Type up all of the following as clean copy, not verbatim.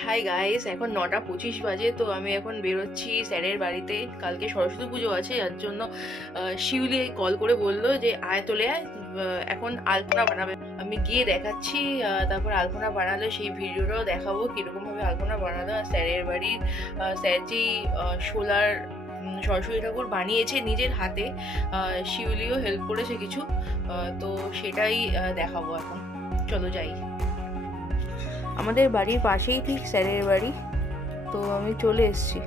Hi guys, এখন 9:25 বাজে। তো আমি এখন বেরোচ্ছি স্যারের বাড়িতে। কালকে সরস্বতী পুজো আছে, যার জন্য শিউলি কল করে বললো যে আয় তোলে আয়, এখন আলপনা বানাবে। আমি গিয়ে দেখাচ্ছি, তারপর আলপনা বানালে সেই ভিডিওটাও দেখাবো কীরকমভাবে আলপনা বানালো। আর স্যারের বাড়ির স্যার যেই সোলার সরস্বতী ঠাকুর বানিয়েছে নিজের হাতে, শিউলিও হেল্প করেছে কিছু। তো সেটাই দেখাবো এখন। চলো যাই। আমাদের বাড়ির পাশেই ঠিক স্যারের বাড়ি। তো আমি চলে এসেছি।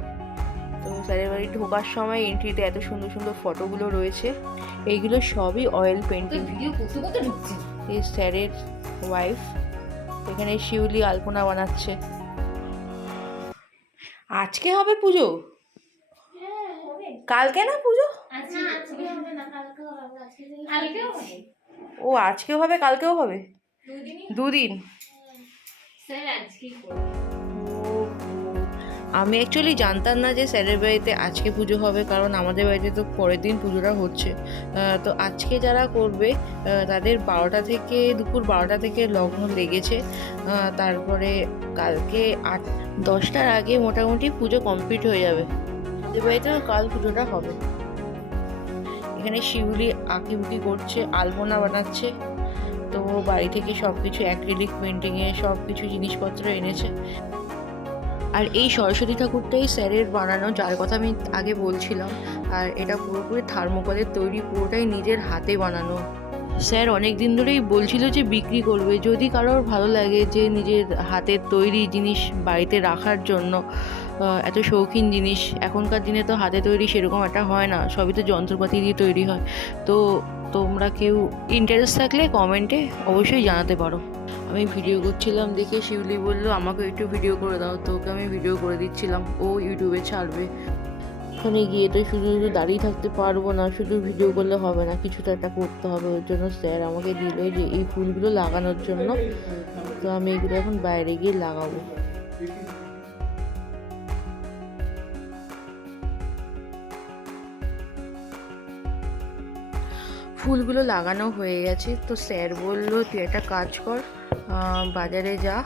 তো স্যারের বাড়ি ঢোকার সময় এন্ট্রিতে এত সুন্দর সুন্দর ফটোগুলো রয়েছে। এইগুলো সবই অয়েল পেন্টিং। এই স্যারের ওয়াইফ, এখানে শিউলি আলপনা বানাচ্ছে। আজকে হবে পুজো? কালকে না পুজো? ও আজকেও হবে কালকেও হবে, দুদিন। আমি অ্যাকচুয়ালি জানতাম না যে স্যারের বাড়িতে আজকে পুজো হবে, কারণ আমাদের বাড়িতে তো পরের দিন পুজোটা হচ্ছে। তো আজকে যারা করবে তাদের দুপুর 12টা থেকে লগ্ন লেগেছে। তারপরে কালকে 10টার আগে মোটামুটি পুজো কমপ্লিট হয়ে যাবে। আমাদের বাড়িতে কাল পুজোটা হবে। এখানে শিউলি আঁকিবুকি করছে, আলপনা বানাচ্ছে। তো বাড়ি থেকে সব কিছু অ্যাক্রিলিক পেন্টিংয়ে সব কিছু জিনিসপত্র এনেছে। আর এই সরস্বতী ঠাকুরটাই স্যারের বানানো, যার কথা আমি আগে বলছিলাম। আর এটা পুরোপুরি থার্মোকলের তৈরি, পুরোটাই নিজের হাতে বানানো। স্যার অনেক দিন ধরেই বলছিল যে বিক্রি করবে, যদি কারোর ভালো লাগে যে নিজের হাতের তৈরি জিনিস বাড়িতে রাখার জন্য। এত শৌখিন জিনিস এখনকার দিনে তো হাতে তৈরি সেরকম একটা হয় না, সবই তো যন্ত্রপাতি দিয়ে তৈরি হয়। তো তোমরা কেউ ইন্টারেস্ট থাকলে কমেন্টে অবশ্যই জানাতে পারো। আমি ভিডিও করছিলাম দেখে শিউলি বললো আমাকে একটু ভিডিও করে দাও। তো ওকে আমি ভিডিও করে দিচ্ছিলাম, ও ইউটিউবে ছাড়বে। ওখানে গিয়ে তো শুধু শুধু দাঁড়িয়ে থাকতে পারবো না, শুধু ভিডিও করলে হবে না, কিছু তো একটা করতে হবে। ওর জন্য স্যার আমাকে দিল যে এই ফুলগুলো লাগানোর জন্য। তো আমি এগুলো এখন বাইরে গিয়ে লাগাবো। ফুলগুলো লাগানো হয়ে গেছে। তো স্যার বললো তুই একটা কাজ কর, বাজারে যা,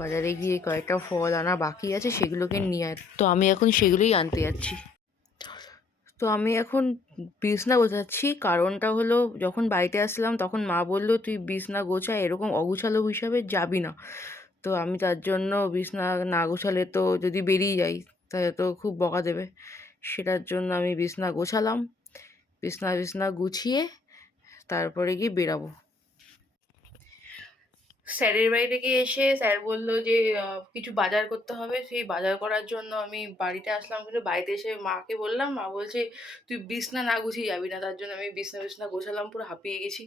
বাজারে গিয়ে কয়েকটা ফল আনা বাকি আছে, সেগুলোকে নিয়ে আয়। তো আমি এখন সেগুলোই আনতে যাচ্ছি। তো আমি এখন বিছনা গোছাচ্ছি। কারণটা হলো, যখন বাড়িতে আসলাম তখন মা বললো তুই বিছনা গোছা, এরকম অগুছালো হিসাবে যাবি না। তো আমি তার জন্য বিছনা না গোছালে তো যদি বেরিয়ে যাই তাহলে তো খুব বকা দেবে। সেটার জন্য আমি বিছনা গোছালাম। বিছনা গুছিয়ে তারপরে গিয়ে বেরাবো। স্যারের বাড়ি থেকে এসে স্যার বললো যে কিছু বাজার করতে হবে। সেই বাজার করার জন্য আমি বাড়িতে আসলাম, কিন্তু বাড়িতে এসে মাকে বললাম, মা বলছে তুই বিছনা না গুছিয়ে যাবি না। তার জন্য আমি বিছনা গোছালাম, পুরো হাঁপিয়ে গেছি।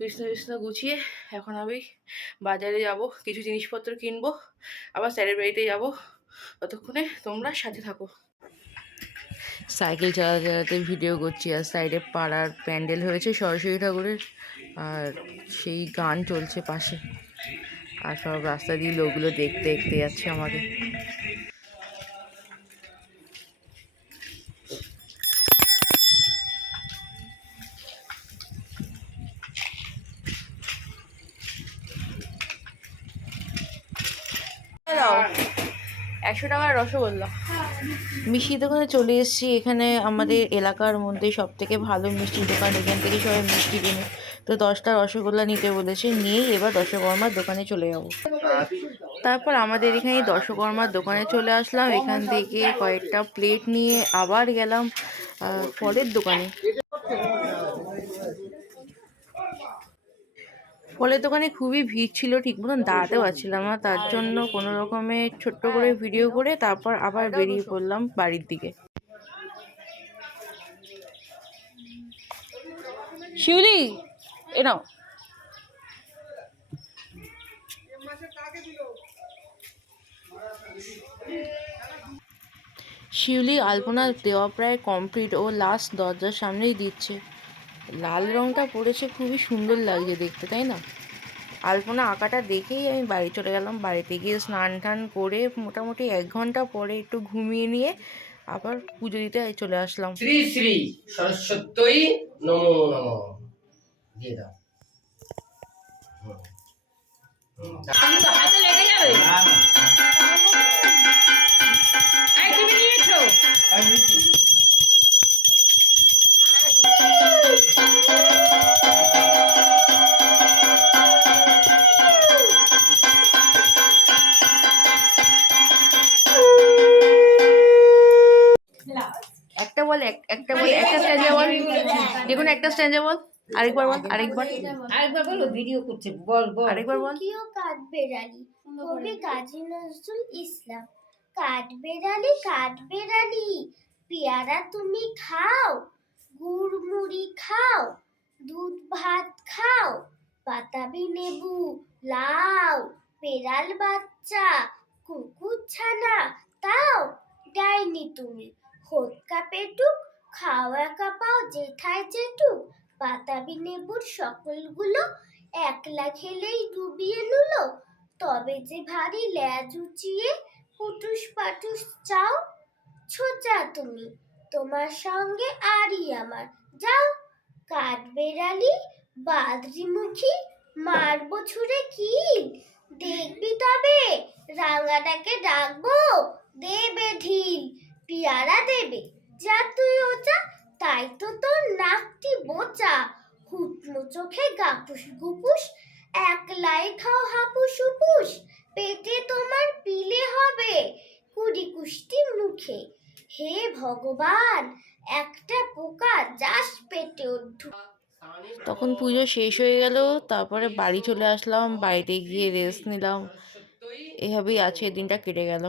বিছনা গুছিয়ে এখন আমি বাজারে যাব, কিছু জিনিসপত্র কিনবো, আবার স্যারের বাড়িতে যাব। ততক্ষণে তোমরা সাথে থাকো। সাইকেল চালাতে চালাতে ভিডিও করছি, আর সাইডে পাড়ার প্যান্ডেল হয়েছে সরস্বতী ঠাকুরের, আর সেই গান চলছে পাশে। আর সব রাস্তা দিয়ে লোকগুলো দেখতে দেখতে যাচ্ছে আমাকে। দাও 100 টাকার রসগোল্লা। মিষ্টির দোকানে চলে এসেছি। এখানে আমাদের এলাকার মধ্যে সব থেকে ভালো মিষ্টির দোকান, এখান থেকে সবাই মিষ্টি কিনে। তো 10টা রসগোল্লা নিতে বলেছে, নিয়েই এবার দশকর্মার দোকানে চলে যাব। তারপর আমাদের এখানে দশকর্মার দোকানে চলে আসলাম। এখান থেকে কয়েকটা প্লেট নিয়ে আবার গেলাম ফলের দোকানে। ফলের দোকানে খুবই ভিড় ছিল, ঠিক মতন দাঁড়াতে পারছিলাম না। তার জন্য কোনো রকমে ছোট্ট করে ভিডিও করে তারপর আবার বেরিয়ে পড়লাম বাড়ির দিকে। শিউলি এ নাও। শিউলি আলপনা দেওয়া প্রায় কমপ্লিট, ও লাস্ট দরজার সামনেই দিচ্ছে। লাল রঙটা পড়েছে, খুবই সুন্দর লাগছে দেখতে, তাই না? আলপনা আঁকাটা দেখেই আমি বাড়ি চলে গেলাম। বাড়িতে গিয়ে স্নান টান করে মোটামুটি 1 ঘন্টা পরে একটু ঘুমিয়ে নিয়ে আবার পুজো দিতে চলে আসলাম। শ্রী শ্রী সরস্বতী নমো নমঃ দিয়ে দাও। হাতে লেগে যাবে না না একটা বল, একটা স্ট্যান্ডে বল, যে কোনো একটা স্ট্যান্ডে বল। আরেকবার বল, আরেকবার বলো, ভিডিও করছে, বল বল। আরেকবার বল। তৃতীয় কাঠবেড়ালি, কবি কাজী নজরুল ইসলাম। কাঠবেড়ালি কাঠবেড়ালি, পেয়ারা তুমি খাও, গুড় মুড়ি খাও, দুধ ভাত খাও, বাতাবি লেবু লাও, বেড়াল বাচ্চা কুকুর ছানা তাও, ডাইনি তুমি হোক্কা পেটুক, খাও একা পাও যেথায় যেটুক, বাতাবি লেবুর সকলগুলো একলা খেলেই ডুবিয়ে নুলো, তবে যে ভারী ল্যাজ উঁচিয়ে পুটুস পাটুস চাও, ছোচা তুমি তোমার সঙ্গে আরই আমার, যাও কাঠবেড়ালি বাদরিমুখী, মারবো ছুঁড়ে কিল, দেখবি তবে রাঙাটাকে ডাকবো, দেবে ঢিল, পিয়ারা দেবে যা তুই ওচা, তাই তো তোর নাকটি বোচা, হুটমো চোখে গাপুস গুপুস, একলাই খাও হাপুস উপুস, পেটে তোমার পিলে হবে কুড়ি কুষ্টি মুখে, হে ভগবান একটা পোকা যাস পেটে ঢুকে। তখন পুজো শেষ হয়ে গেল, তারপরে বাড়ি চলে আসলাম, বাড়িতে গিয়ে রেস্ট নিলাম। এভাবেই আজকের দিনটা কেটে গেল।